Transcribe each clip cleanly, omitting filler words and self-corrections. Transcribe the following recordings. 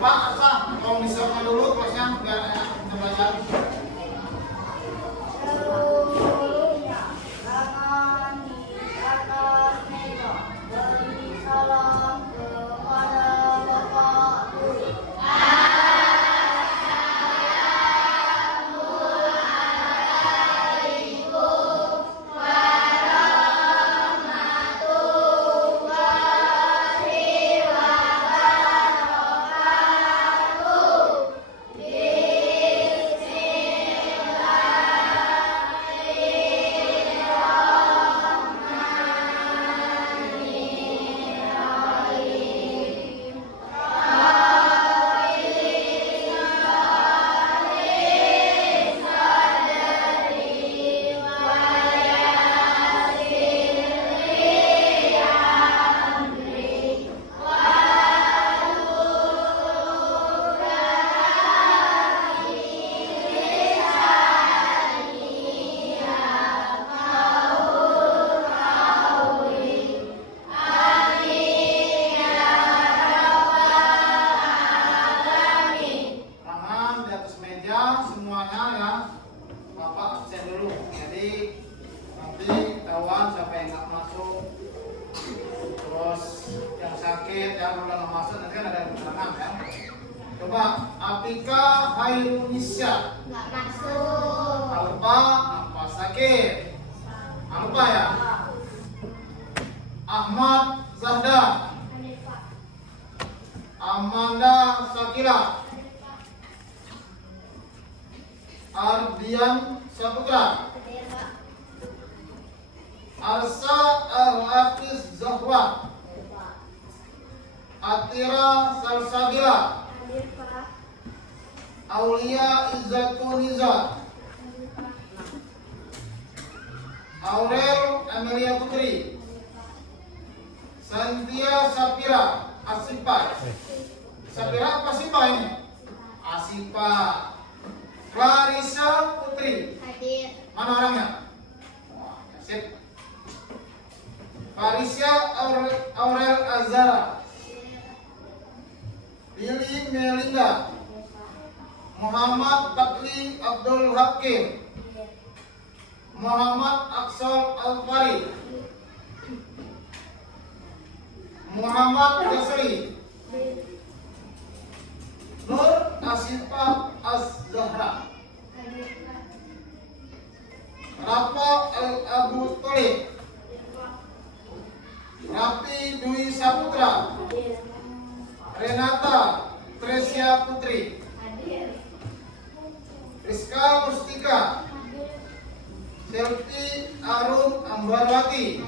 Coba Arsa, tolong di-share dulu kelasnya biar kita belajar. Tangan di atas meja, beri salam kepada Bapak Guru. Semuanya ya, Bapak absen dulu. Jadi nanti ketahuan siapa yang nggak masuk, terus yang sakit ya kalau nggak masuk nanti kan ada keterangan ya. Coba Apika Hairunisya Nggak masuk. Alpa apa sakit? Alpa ya. Ahmad Zahda, Amanda Sakila, Ardian Saputra, Arsa Al-Hafiz Zahwa, Atira Salsabila, Aulia Izzatuniza, Aurel Amelia Putri, Santia Sapira Asipa. Sapira apa Sipa ini? Asipa. Clarissa Putri. Hadir. Mana orangnya? Wah, sip. Clarissa Aurel Azara. Lili Melinda. Muhammad Bakli Abdul Hakim. Muhammad Aksal Alfari. Muhammad Yasri. Nur Asifa Az-Zahra. Rafa Al-Abu Tolib. Rapi Dwi Saputra. Renata Tresia Putri. Rizka Mustika. Selvi Arun Ambarwati.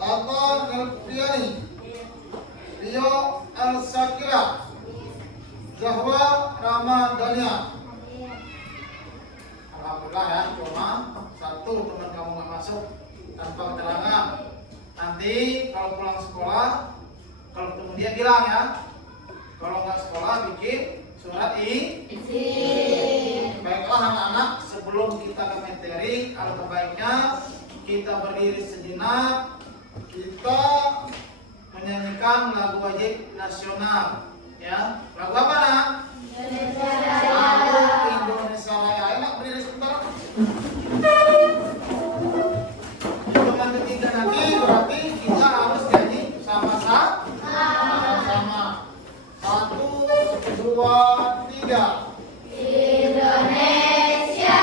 Tata Nelpriani. Rio Al-Sakira. Zahwa Ramadania. Alhamdulillah ya, cuma satu teman kamu nggak masuk tanpa keterangan. Nanti kalau pulang sekolah, kalau ketemu dia bilang ya. Kalau nggak sekolah bikin surat izin. Baiklah anak-anak, sebelum kita ke materi, alangkah baiknya kita berdiri sejenak. Kita menyanyikan lagu wajib nasional, ya. Lagu apa nak? Lagu Indonesia Raya. Ayo nak berdiri sebentar. Hitungan ketiga nanti berarti kita harus nyanyi sama-sama. 1, 2, 3. Indonesia. Indonesia.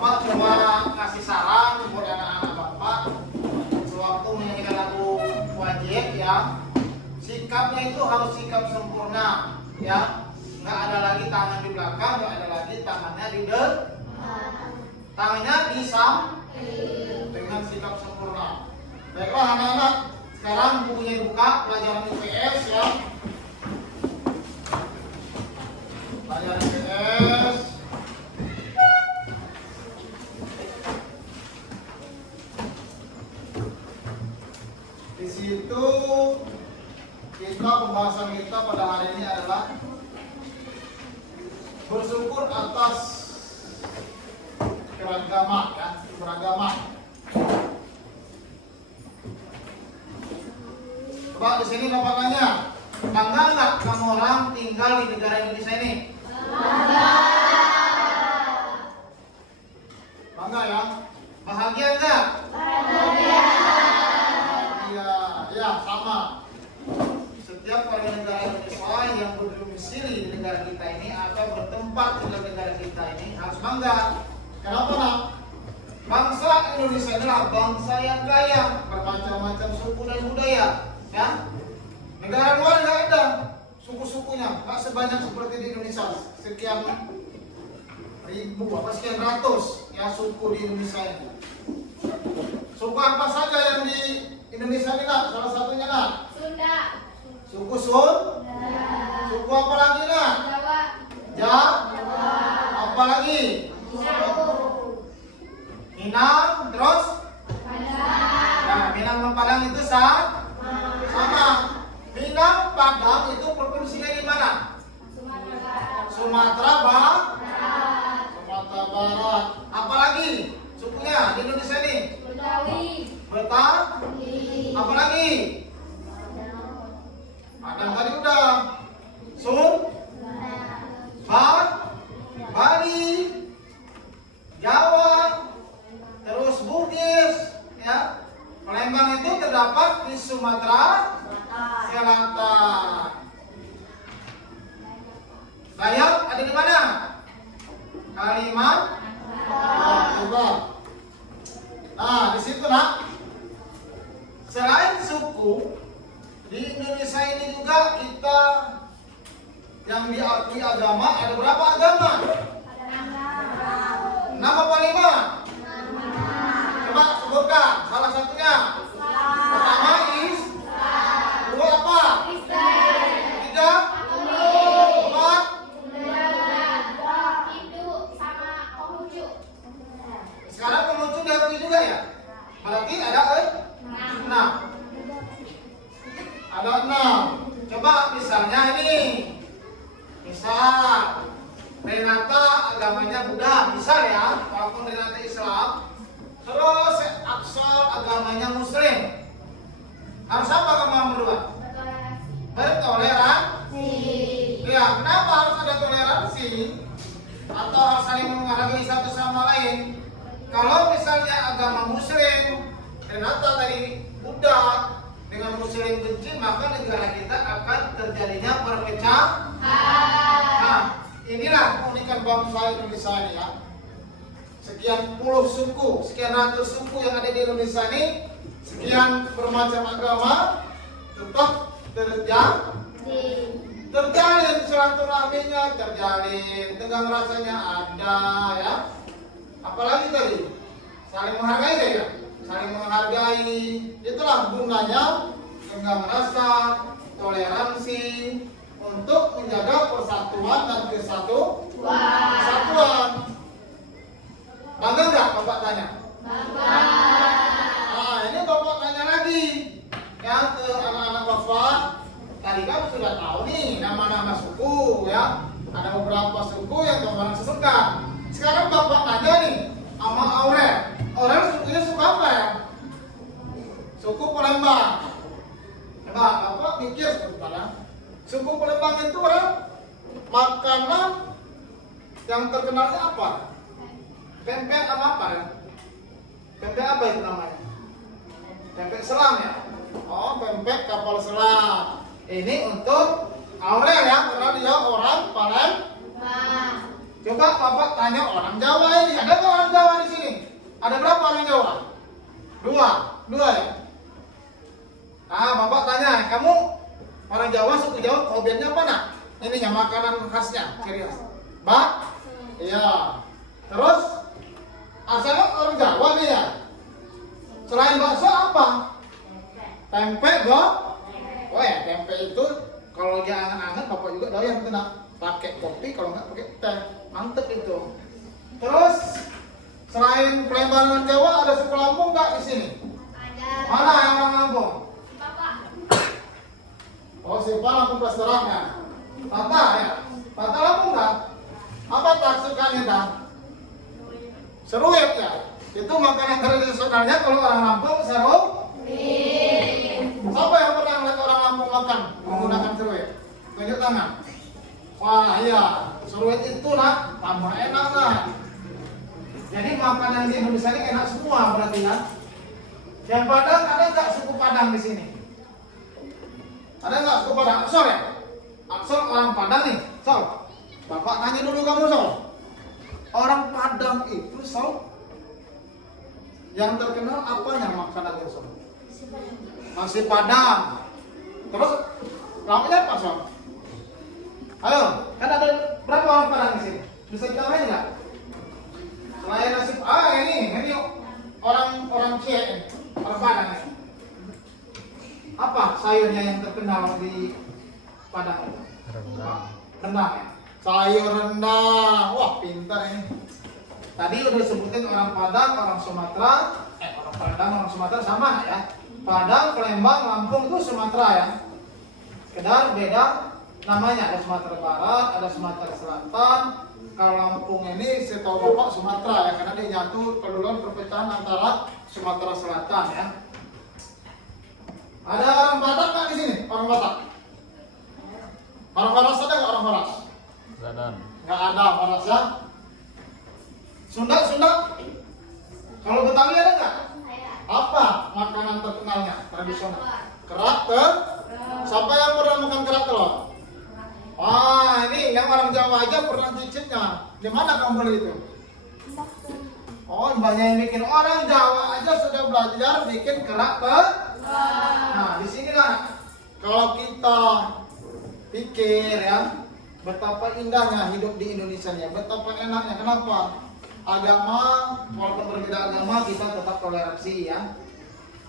Bapak coba kasih saran buat anak-anak Bapak sewaktu menyanyikan lagu wajib ya. Sikapnya itu harus sikap sempurna ya. Nggak ada lagi tangan di belakang, nggak ada lagi tangannya di depan. Tangannya di samping dengan sikap sempurna. Baiklah anak-anak, sekarang bukunya dibuka, pelajaran IPS ya. Pelajaran IPS. Di situ pembahasan kita pada hari ini adalah bersyukur atas keragaman ya, beragaman. Coba di sini Bapak tanya, bangga nggak kamu orang tinggal di negara Indonesia ini? Bangga ya? Bahagia nggak? Bahagia. Ya, sama. Setiap warga negara Indonesia yang berdomisili di negara kita ini atau bertempat di negara kita ini harus bangga. Kenapa nak? Bangsa Indonesia adalah bangsa yang kaya, bermacam-macam suku dan budaya. Ya, negara luar nggak ada suku-sukunya, nggak sebanyak seperti di Indonesia. Sekian ribu, sekian ratus ya suku di Indonesia ini. Suku apa saja yang di Indonesia ini nak? Salah satunya nak? Sunda. Suku Sunda. Suku apa lagi nak? Jawa. Jawa. Apa lagi? Minang, terus? Nah, Minang dan Padang itu sama. Minang, Padang itu provinsinya di mana? Sumatera Barat. Sumatera Barat. Apa lagi sukunya di Indonesia ini? Betawi. Apa lagi? Padang tadi udah. Bali, Jawa, terus Bugis, ya. Palembang itu terdapat di Sumatera Selatan. Dayak ada di mana? Kalimantan. Nah, di situ nak. Selain suku, di Indonesia ini juga kita yang diakui agama, ada berapa agama? 6 apa 5? Coba sebutkan salah satunya. Pertama dua apa? Tiga? Empat? Sekarang Konghucu diakui juga ya? Berarti ada 6. Ada 6. Coba misalnya ini. Misal Renata agamanya Buddha, misal ya, walaupun Renata Islam. Terus Aksol agamanya Muslim. Harus apa kamu berdua? Bertoleransi. Ya, kenapa harus ada toleransi? Atau harus saling menghargai satu sama lain? Kalau misalnya agama Muslim, Renata tadi Buddha, dengan Muslim benci, maka negara kita akan terjadinya perpecahan. Nah, inilah keunikan bangsa Indonesia ini ya. Sekian puluh suku, sekian ratus suku yang ada di Indonesia ini, sekian bermacam agama, tetap terjalin silaturahminya, terjalin, tegang rasanya ada ya. Apalagi tadi, saling menghargai ya, saling menghargai. Itulah gunanya tegang rasa, toleransi untuk menjaga persatuan dan kesatuan. Bangga nggak Bapak tanya? Bangga. Nah, ini Bapak tanya lagi ya ke anak-anak Bapak. Tadi kan sudah tahu nih nama-nama suku ya. Ada beberapa suku yang Bapak sebutkan. Sekarang Bapak tanya nih sama Aurel. Aurel sukunya suku apa ya? Suku Palembang. Coba Bapak mikir sebentar. Suku Palembang itu orang makanan yang terkenalnya apa? Pempek apa ya? Pempek apa itu namanya? Pempek selam ya? Oh, pempek kapal selam. Ini untuk Aurel ya, karena dia orang Palembang. Coba Bapak tanya orang Jawa ini, ada nggak orang Jawa di sini? Ada berapa orang Jawa? Dua ya. Ah, Bapak tanya, kamu orang Jawa, suku Jawa, hobinya apa nak? Ininya makanan khasnya, ciri khas. Iya. Terus asalnya orang Jawa nih ya. Selain bakso apa? Tempe, oh ya, tempe itu kalau dia anget-anget Bapak juga doyan tuh nak. Pakai kopi, kalau nggak pakai teh, mantep itu. Terus selain Palembang Jawa ada suku Lampung nggak di sini? Ada. Mana yang orang Lampung? Bapak. Oh, Sipa Lampung Pasterang ya. Tata ya. Tata Lampung nggak? Apa taksukannya dah? Seruit ya. Itu makanan tradisionalnya kalau orang Lampung seruit. Siapa yang pernah lihat orang Lampung makan menggunakan seruit? Tunjuk tangan. Wah iya, seruit itu nak tambah enak lah. Jadi makanan di Indonesia ini enak semua berarti ya. Yang Padang ada nggak suku Padang di sini? Ada nggak suku Padang? Aksor ya? Aksor orang Padang nih, Sol. Bapak tanya dulu kamu Sol. Orang Padang itu Sol yang terkenal apanya makanannya Sol? Nasi Padang. Terus namanya apa Sol? Ayo, kan ada berapa orang Padang di sini? Bisa ditamain nggak? Selain nasi, ini orang Cie, orang Padang ya. Apa sayurnya yang terkenal di Padang? Rendang ya. Sayur rendang, wah pintar ini. Tadi udah sebutin orang Padang, orang Sumatera, orang Padang, orang Sumatera sama ya. Padang, Palembang, Lampung itu Sumatera ya. Sekedar beda namanya, ada Sumatera Barat, ada Sumatera Selatan. Kalau Lampung ini saya tahu Bapak Sumatera ya, karena dia nyatu keduluan perpecahan antara Sumatera Selatan ya. Ada orang Batak nggak di sini? Orang Batak? Orang Baras ada nggak orang Baras? Nggak ada Baras ya. Sunda? Kalau Betawi ada nggak? Apa makanan terkenalnya tradisional? Kerak telur. Siapa yang pernah makan kerak telur? Wah, ini yang orang Jawa aja pernah cicipnya. Di mana kamu beli itu? Oh, banyak yang bikin. Orang Jawa aja sudah belajar bikin kerak telur. Nah, di sinilah kalau kita pikir ya, betapa indahnya hidup di Indonesia ya, betapa enaknya. Kenapa? Agama, walaupun berbeda agama, kita tetap toleransi ya.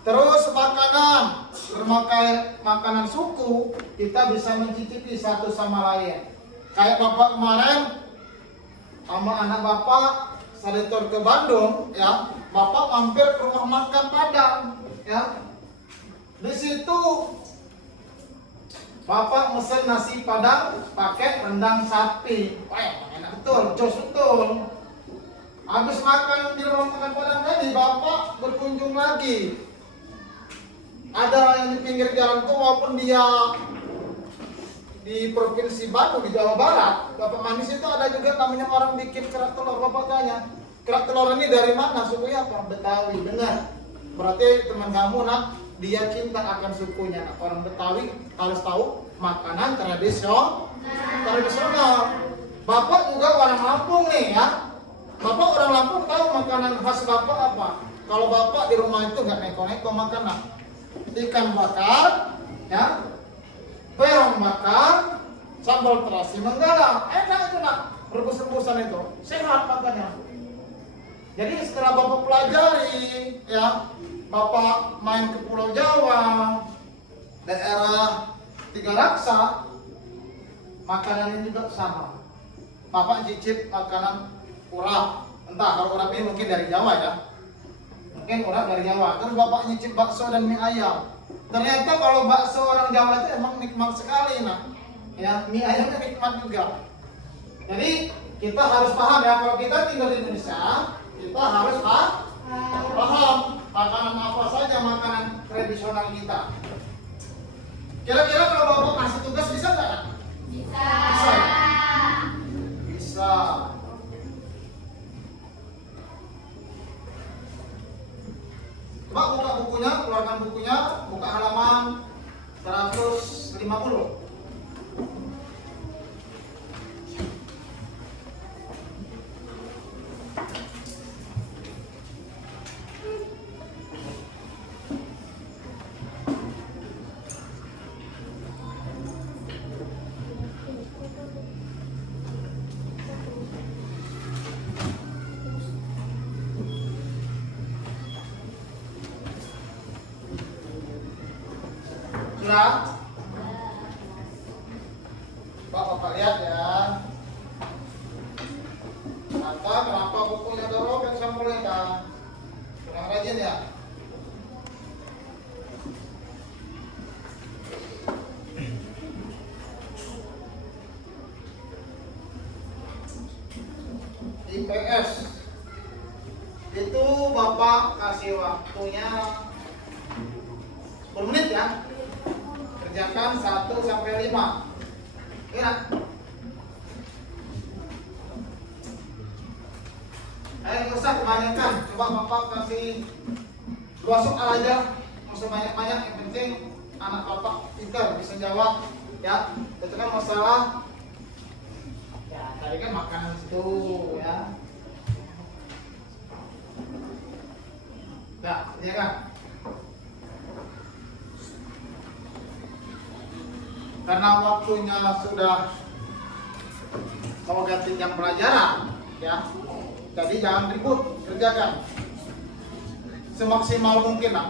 Terus makanan, bermakai makanan suku, kita bisa mencicipi satu sama lain. Kayak Bapak kemarin sama anak Bapak salitor ke Bandung ya, Bapak mampir ke rumah makan Padang ya. Di situ Bapak mesen nasi Padang pakai rendang sapi. Wah, enak betul, jos betul. Habis makan di rumah makan Padang tadi, Bapak berkunjung lagi. Ada yang di pinggir jalan itu walaupun dia di provinsi Bandung di Jawa Barat, Bapak Manis itu ada juga namanya orang bikin kerak telur. Bapak tanya, kerak telur ini dari mana? Sukunya apa? Betawi. Dengar. Berarti teman kamu nak, dia cinta akan sukunya. Nah, orang Betawi harus tahu makanan tradisional. Bapak juga orang Lampung nih ya. Bapak orang Lampung tahu makanan khas Bapak apa? Kalau Bapak di rumah itu nggak neko-neko makanan. Ikan bakar, ya, berong bakar, sambal terasi menggala, enak itu nak, rebus-rebusan itu, sehat makannya. Jadi setelah Bapak pelajari, ya, Bapak main ke Pulau Jawa, daerah Tiga Raksa, makanannya juga sama. Bapak cicip makanan urap, entah kalau urap ini mungkin dari Jawa ya. Mungkin orang dari Jawa, terus Bapak nyicip bakso dan mie ayam. Ternyata kalau bakso orang Jawa itu emang nikmat sekali, nah, ya mie ayamnya nikmat juga. Jadi kita harus paham ya, kalau kita tinggal di Indonesia, kita harus paham makanan apa saja makanan tradisional kita. Kira-kira kalau Bapak kasih tugas bisa nggak? Bisa. Bisa. Coba buka bukunya, keluarkan bukunya, buka halaman 150. Sudah? Bapak lihat ya. Maka kenapa bukunya dorong dan sampulnya kan? Kurang rajin ya. IPS itu Bapak kasih waktunya 10 menit ya. Kerjakan 1 sampai 5. Ya. Nggak usah kebanyakan. Coba Bapak kasih 2 soal aja. Nggak usah banyak-banyak. Yang penting anak Bapak pintar bisa jawab. Ya. Itu kan masalah. Ya, tadi kan makanan situ ya. Nah, ya kan? Karena waktunya sudah mau ganti jam pelajaran, ya. Jadi jangan ribut, kerjakan semaksimal mungkin lah.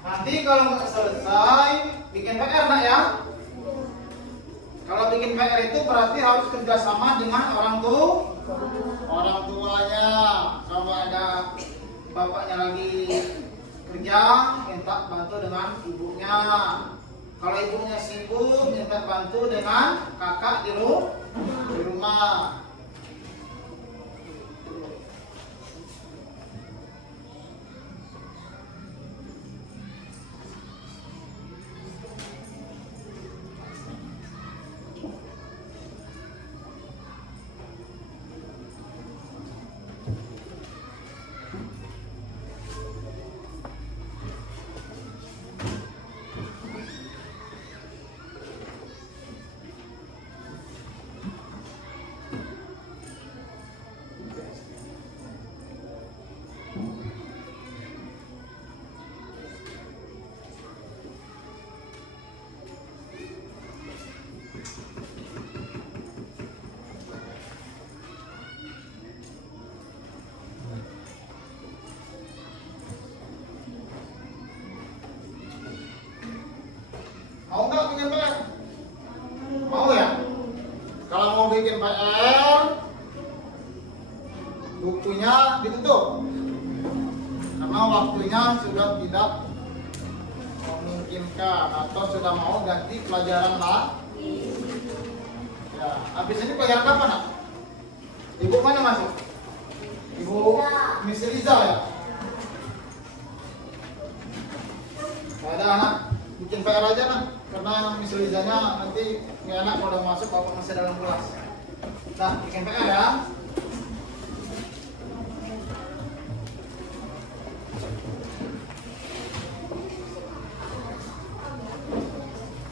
Nanti kalau nggak selesai, bikin PR nak ya. Kalau bikin PR itu berarti harus kerjasama dengan orang tuanya. Kalau ada bapaknya lagi kerja, minta bantu dengan ibunya. Kalau ibunya sibuk, minta bantu dengan kakak di rumah. Mau nggak bikin PR? Mau ya? Kalau mau bikin PR, bukunya ditutup karena waktunya sudah tidak memungkinkan atau sudah mau ganti pelajaran lah. Ya, habis ini pelajaran apa nak? Ibu mana masuk? Ibu Miss Riza ya? Ada anak bikin PR aja nak, karena Miss Rizanya nanti nggak enak kalau udah masuk bapak masih dalam kelas. Nah, bikin PR ya.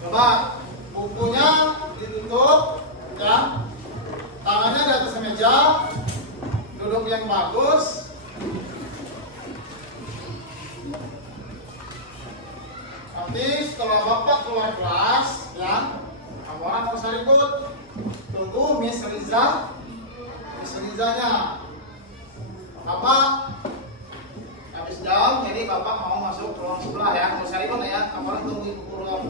Coba bukunya ditutup ya, tangannya di atas meja, duduk yang bagus. Nanti setelah bapak keluar kelas ya, kamu orang harus ribut. Tunggu Miss Rizanya. Bapak habis jam, jadi bapak mau masuk ruang sebelah ya, nggak usah ribut ya, kamu orang tunggu ibu ruang.